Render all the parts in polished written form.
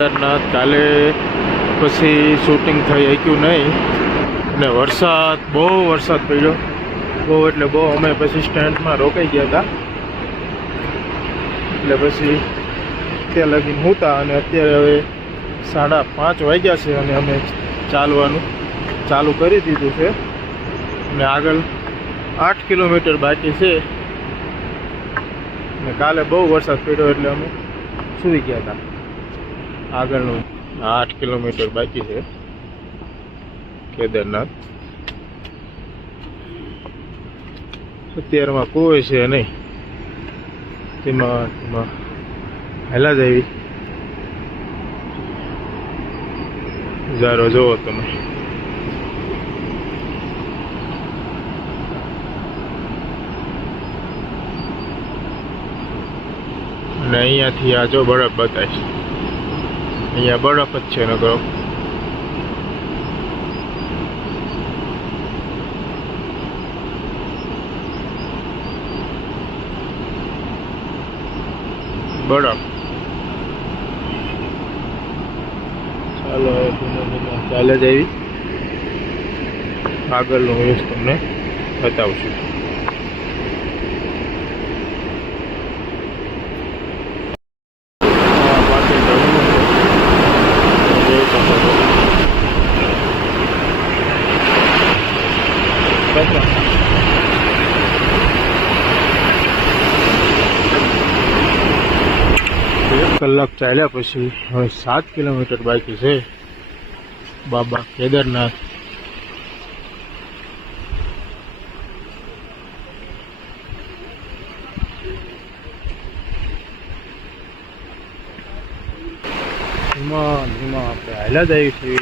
કેદારનાથ કાલે પછી શૂટિંગ થઈ શક્યું નહીં અને બહુ વરસાદ પડ્યો, બહુ એટલે બહુ. અમે પછી સ્ટેન્ડમાં રોકાઈ ગયા હતા એટલે પછી ત્યાં લગીને હતા અને અત્યારે હવે 5:30 વાગ્યા છે અને અમે ચાલવાનું ચાલુ કરી દીધું છે અને આગળ 8 કિલોમીટર બાકી છે અને કાલે બહુ વરસાદ પડ્યો એટલે અમે સૂઈ ગયા હતા. આગળનું 8 કિલોમીટર બાકી છે કેદારનાથ. અત્યારમાં કોઈ છે નહીં, તેમાં હેલા જ આવી નજારો જોવો તમે. અને અહીંયાથી આ જો બરફ બતાય છે, અહીંયા બરફ જ છે નગરો. બરફ. ચાલો હવે ધીમે ધીમે ચાલે જ આવી આગળનું વ્યૂઝ તમને બતાવશું. કલાક ચાલ્યા પછી હવે 7 કિલોમીટર બાકી છે બાબા કેદારનાથ. ધીમા ધીમા આપણે હાલ્યા જાય છે.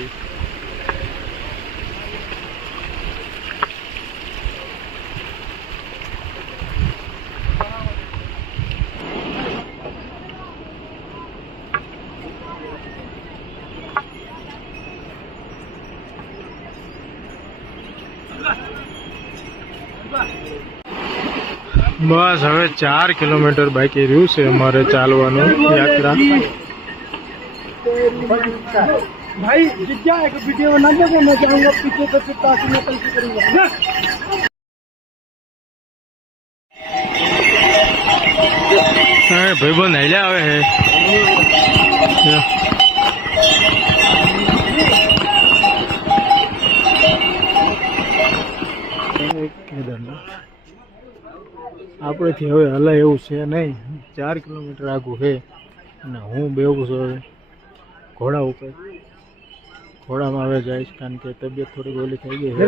બસ હવે 4 કિલોમીટર બાકી રહ્યું છે અમારે ચાલવાનું યાત્રા. भाई क्या है वीडियो बना दो, मैं जाऊंगा पीछे तो फिर पास में कल करूंगा. ભાઈબંધ હેલ્યા આવે હે. કેદારનાથ આપણેથી હવે હલાય એવું છે નહીં. 4 કિલોમીટર આગું છે અને હું બેવું છું હવે ઘોડા ઉપર. ઘોડામાં હવે જઈશ કારણ કે તબિયત થોડીક ઓલી થઈ ગઈ છે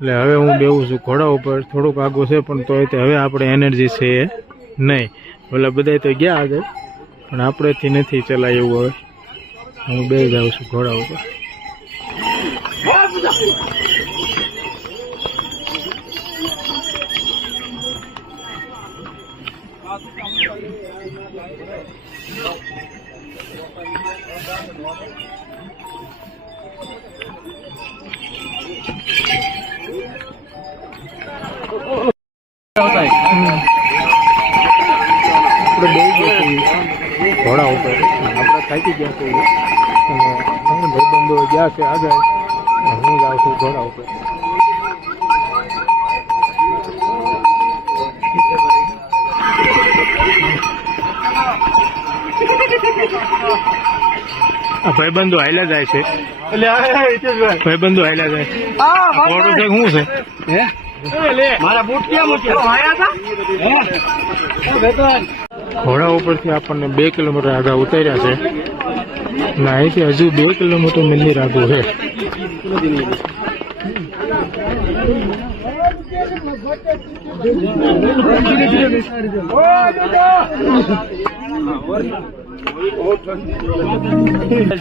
એટલે હવે હું બેવું છું ઘોડા ઉપર. થોડુંક આગું છે પણ તોય તે હવે આપણે એનર્જી છે નહીં. ઓલા બધા તો ગયા આગળ પણ આપણેથી નથી ચલાય એવું. હવે હું બે જાઉં છું ઘોડા ઉપર. ઘોડા ઉપર આપણે થાકી ગયા છે. ભાઈબંધો ગયા છે આગળ, હું જાઉં છું ઘોડા ઉપર. ભાઈબંધો હાલ્યા જાય છે, ભાઈબંધો હાલ્યા જાય. ઘોડું છે શું છે? મારા બૂટ ક્યાં મૂક્યા? ઘોડા ઉપરથી આપણને 2 કિલોમીટર આગળ ઉતાર્યા છે અને અહીંથી હજુ 2 કિલોમીટર મંદિર આગળ છે.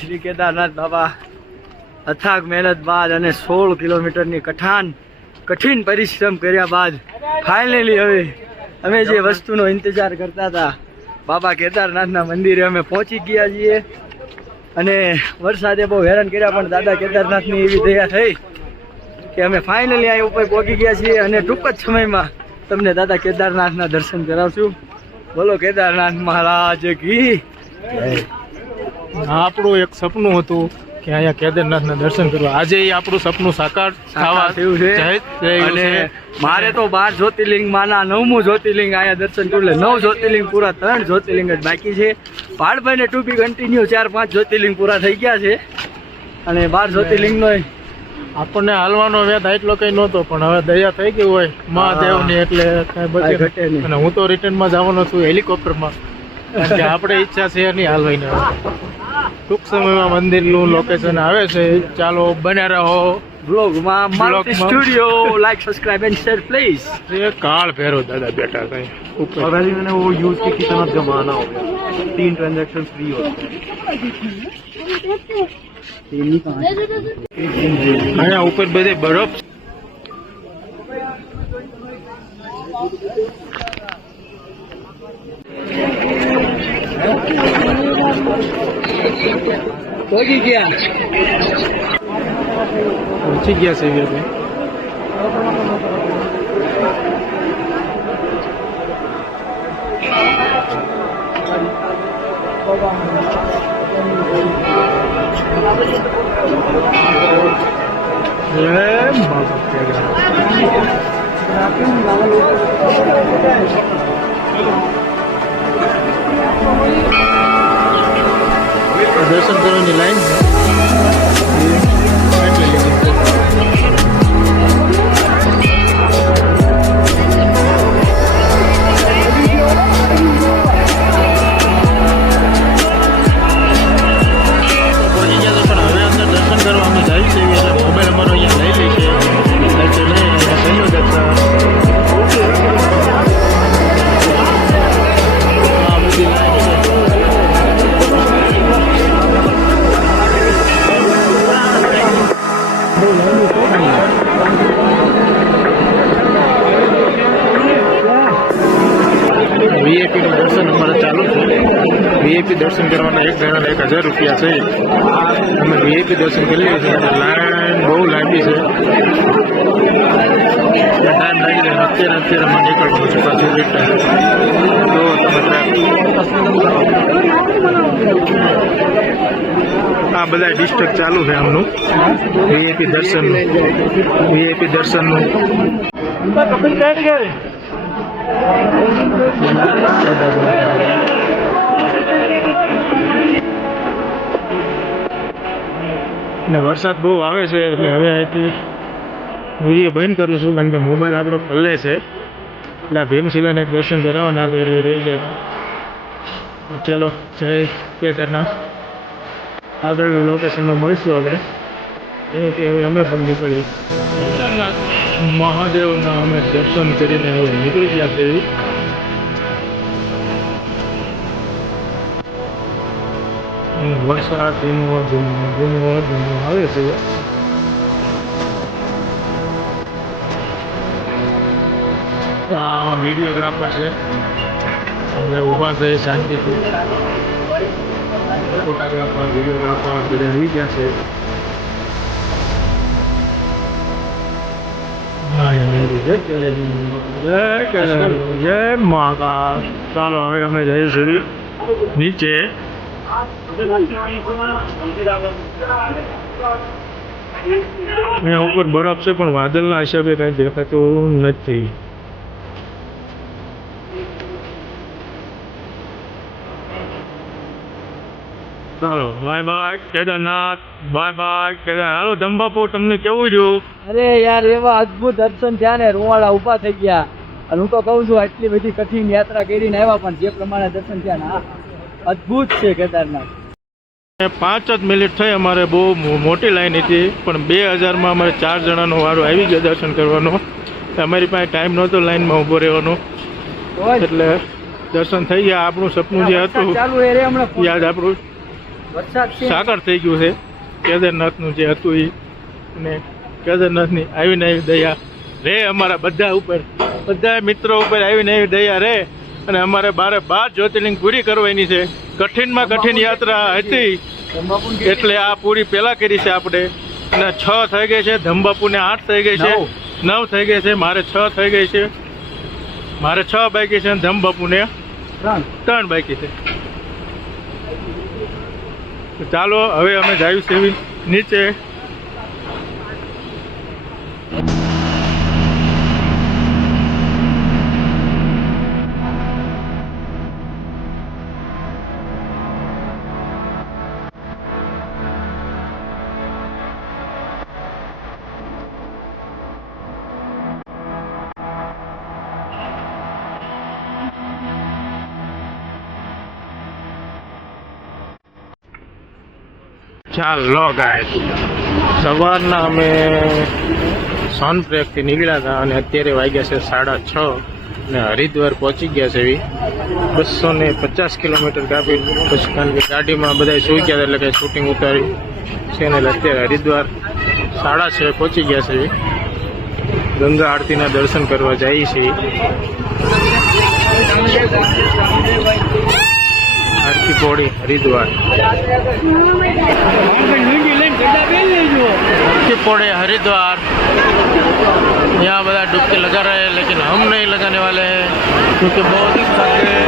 શ્રી કેદારનાથ બાબા અથાગ મહેનત બાદ અને 16 કિલોમીટરની કઠિન પરિશ્રમ કર્યા બાદ ફાઇનલી હવે અમે જે વસ્તુનો ઇંતજાર કરતા હતા બાબા કેદારનાથના મંદિરે અમે પહોંચી ગયા છીએ. અને વરસાદે બહુ હેરાન કર્યા પણ દાદા કેદારનાથની એવી દયા થઈ કે અમે ફાઇનલી અહીં ઉપર પહોંચી ગયા છીએ અને ટૂંક જ સમયમાં તમને દાદા કેદારનાથના દર્શન કરાવશું. બોલો કેદારનાથ મહારાજ કી આપણું એક સપનું હતું કે અહીંયા કેદારનાથના દર્શન કરવા. આજે એ આપણું સપનું સાકાર થવા થયું છે. થયું અને છે. મારે તો 12 જ્યોતિર્લિંગમાંના 9મું જ્યોતિર્લિંગ અહીંયા દર્શન કર્યું. એટલે 9 જ્યોતિર્લિંગ પૂરા, 3 જ્યોતિર્લિંગ જ બાકી છે. ભાડભાઈને ટુ બી કન્ટિન્યુ 4-5 જ્યોતિર્લિંગ પૂરા થઈ ગયા છે. અને 12 જ્યોતિર્લિંગનો આપણને હાલવાનો વેદ એટલો કઈ નહોતો, પણ હવે દયા થઈ ગઈ હોય મહાદેવની એટલે કઈ બચે ઘટે નહીં. અને હું તો રિટર્નમાં જવાનો છું હેલિકોપ્ટરમાં, કારણ કે આપણે ઈચ્છા છે નહીં હાલવાઈને. ટૂંક સમયમાં મંદિરનું લોકેશન આવે છે. ચાલો બન્યા રહો બ્લોગમાં. Maruti studio like subscribe and share please. ये काल भैरव दादा बेटा कहीं ऊपर और वैसे मैंने वो यूज की कितना जमाना हो गया, 3 ट्रांजैक्शन फ्री होते हैं। અહીંયા ઉપર બધે બરફ પહોંચી ગયા. પહોંચી ગયા છે ભાઈ. દર્શન કરવાની લાઈન છે. વીઆઈપી નું દર્શન અમારે ચાલુ છે. વીઆઈપી દર્શન કરવાના એક જણાના 1000 રૂપિયા છે. અમે વીઆઈપી દર્શન કરી લઈએ છીએ. લાઈન બહુ લાંબી છે. ટાઈમ લાગી જાય. અત્યારે અમારે નીકળવાનું છે પાછું રિટર્ન. તો આ બધા ડિસ્ટ્રિક્ટ ચાલુ છે આમનું વીઆઈપી દર્શનનું. ને વરસાદ બહુ આવે છે એટલે હવે અહીંથી વિડીયો બંધ કરું છું, કારણ કે મોબાઈલ આપણો પલ્લે છે. એટલે આ ભીમશિલાને દર્શન કરાવવાના રહી જાય. ચલો જય કેદારનાથ. આગળ લોકેશનમાં મળીશું આપણે. એથી હવે અમે પણ નીકળીએ. મહાદેવના અમે દર્શન કરીને હવે નીકળી ગયા છે. વરસાદ ધીમો આવે છે. આ વિડીયોગ્રાફર છે. આપણે ઊભા થઈએ શાંતિથી. ફોટોગ્રાફર વિડીયોગ્રાફર બધા આવી ગયા છે. જય મહાકાલ. ચાલો હવે અમે જઈએ છીએ નીચે. અહીંયા ઉપર બરફ છે, પણ વાદળના હિસાબે કઈ દેખાતું નથી. ચાલો bye bye Kedarnath. Bye bye Kedarnath. હાલો ધંબાપુર, તમને કેવું રહ્યું? અરે યાર, એવા અદ્ભુત દર્શન થયા ને, રૂવાડા ઊભા થઈ ગયા. અને હું તો કહું છું, આટલી બધી કઠિન યાત્રા કરીને આવ્યા, પણ જે પ્રમાણે દર્શન થયા ને, અદ્ભુત છે કેદારનાથ. 5 જ મિનિટ થઈ. અમારે બહુ મોટી લાઈન હતી, પણ 2000માં અમારે 4 જણાનો વારો આવી ગયો દર્શન કરવાનો. અમારી પાસે ટાઈમ નહોતો લાઈનમાં ઊભો રહેવાનો, એટલે દર્શન થઈ ગયા. આપણું સપનું જે હતું યાદ આપણું સાકાર થઈ ગયું છે. કેદારનાથનું જે હતું એ, અને કેદારનાથની આવીને આવી દયા રે અમારા બધા ઉપર, બધા મિત્રો ઉપર આવીને આવી દયા રે. અને અમારે 12 જ્યોતિર્લિંગ પૂરી કરવાની છે. કઠિનમાં કઠિન યાત્રા હતી એટલે આ પૂરી પહેલા કરી છે આપણે. અને 6 થઈ ગઈ છે. ધંબાપુરને 8 થઈ ગઈ છે. 9 થઈ ગઈ છે. મારે 6 થઈ ગઈ છે. મારે 6 બાકી છે. ધંબાપુરને 3 બાકી છે. તો ચાલો હવે અમે જઈએ છીએ નીચે. ચાલો ગાય સવારના અમે સોનપ્રયાગથી નીકળ્યા હતા અને અત્યારે વાગ્યા છે 6:30 ને હરિદ્વાર પહોંચી ગયા છે. 250 કિલોમીટર કાપી પછી, કારણ કે ગાડીમાં બધા સૂઈ ગયા હતા એટલે કે શૂટિંગ ઉતારી છે ને એટલે અત્યારે હરિદ્વાર 6:30 પહોંચી ગયા છે. ગંગા આરતીના દર્શન કરવા જઈએ છીએ. આરતી પોળી હરિદ્વાર आरती पोड़े हरिद्वार. यहाँ बड़ा डुबकी लगा रहे हैं लेकिन हम नहीं लगाने वाले हैं क्योंकि बहुत ही थक गए.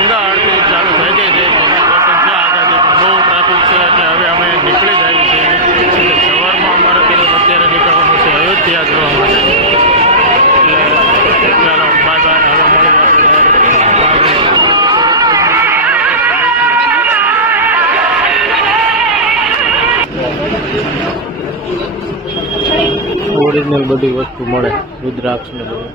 ગંગા આરતી ચાલુ થઈ ગઈ છે. ગંગા દર્શન થયા આગળથી પણ બહુ ટ્રાફિક છે એટલે હવે અમે નીકળી જઈએ છીએ. સવારમાં અમારે તરફ અત્યારે નીકળવાનું છે અયોધ્યા જવા માટે. એટલે ચાલો બાય બાય. હવે મળી આપણે ઓરિજિનલ બધી વસ્તુ મળે, રુદ્રાક્ષ ને બધું.